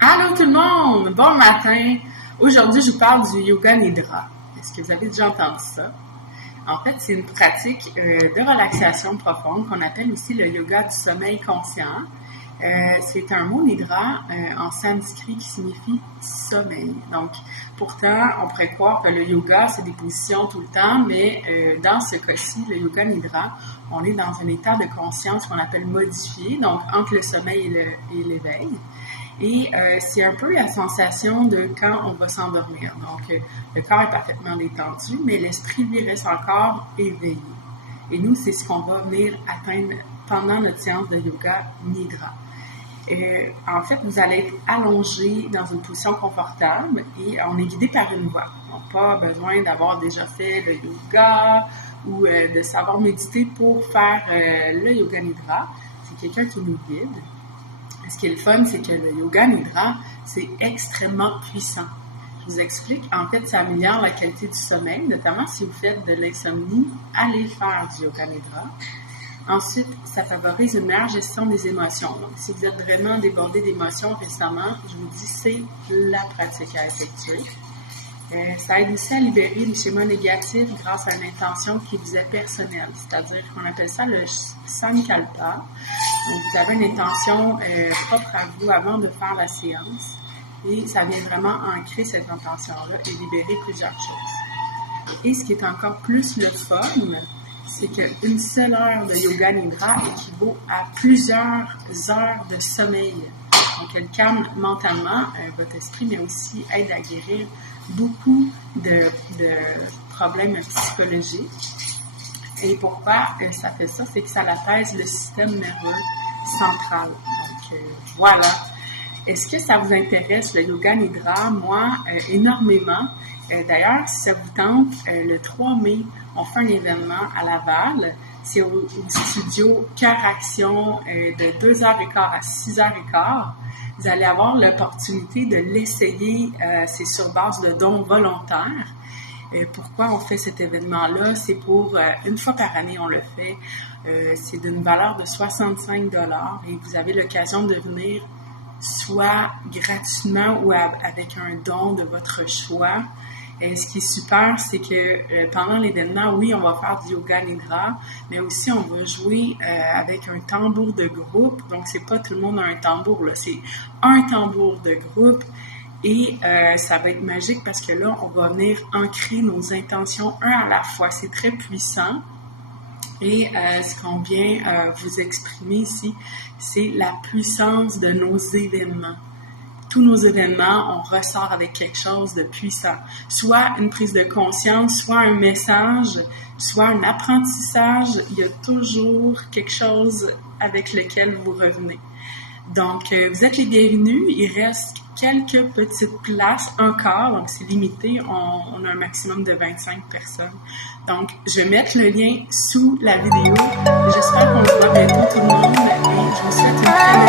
Allô tout le monde! Bon matin! Aujourd'hui, je vous parle du yoga nidra. Est-ce que vous avez déjà entendu ça? En fait, c'est une pratique de relaxation profonde qu'on appelle aussi le yoga du sommeil conscient. C'est un mot nidra en sanskrit qui signifie sommeil. Donc, pourtant, on pourrait croire que le yoga, c'est des positions tout le temps, mais dans ce cas-ci, le yoga nidra, on est dans un état de conscience qu'on appelle modifié, donc entre le sommeil et l'éveil. Et c'est un peu la sensation de quand on va s'endormir. Donc, le corps est parfaitement détendu, mais l'esprit, lui, reste encore éveillé. Et nous, c'est ce qu'on va venir atteindre pendant notre séance de yoga nidra. En fait, vous allez être allongé dans une position confortable et on est guidé par une voix. Donc, pas besoin d'avoir déjà fait le yoga ou de savoir méditer pour faire le yoga nidra. C'est quelqu'un qui nous guide. Ce qui est le fun, c'est que le yoga nidra, c'est extrêmement puissant. Je vous explique. En fait, ça améliore la qualité du sommeil, notamment si vous faites de l'insomnie, allez faire du yoga nidra. Ensuite, ça favorise une meilleure gestion des émotions. Donc, si vous êtes vraiment débordé d'émotions récemment, je vous dis, c'est la pratique à effectuer. Ça aide aussi à libérer les schémas négatifs grâce à une intention qui vous est personnelle. C'est-à-dire qu'on appelle ça le sankalpa. Donc, vous avez une intention propre à vous avant de faire la séance. Et ça vient vraiment ancrer cette intention-là et libérer plusieurs choses. Et ce qui est encore plus le fun, c'est qu'une seule heure de yoga nidra équivaut à plusieurs heures de sommeil. Donc, elle calme mentalement votre esprit, mais aussi aide à guérir beaucoup de problèmes psychologiques. Et pourquoi ça fait ça? C'est que ça apaise le système nerveux central. Donc, voilà. Est-ce que ça vous intéresse, le yoga nidra? Moi, énormément. D'ailleurs, si ça vous tente, le 3 mai, on fait un événement à Laval. C'est au studio Cœur Action de 2h15 à 6h15. Vous allez avoir l'opportunité de l'essayer. C'est sur base de dons volontaires. Pourquoi on fait cet événement-là? C'est pour, une fois par année, on le fait. C'est d'une valeur de 65$ et vous avez l'occasion de venir soit gratuitement ou avec un don de votre choix. Ce qui est super, c'est que pendant l'événement, oui, on va faire du yoga nidra, mais aussi on va jouer avec un tambour de groupe. Donc, c'est pas tout le monde a un tambour, là, c'est un tambour de groupe. Et ça va être magique parce que là, on va venir ancrer nos intentions un à la fois. C'est très puissant. Et ce qu'on vient vous exprimer ici, c'est la puissance de nos événements. Tous nos événements, on ressort avec quelque chose de puissant. Soit une prise de conscience, soit un message, soit un apprentissage. Il y a toujours quelque chose avec lequel vous revenez. Donc, vous êtes les bienvenus. Il reste quelques petites places encore, donc c'est limité. On a un maximum de 25 personnes. Donc, je vais mettre le lien sous la vidéo. J'espère qu'on se voit bientôt tout le monde et je vous souhaite une très belle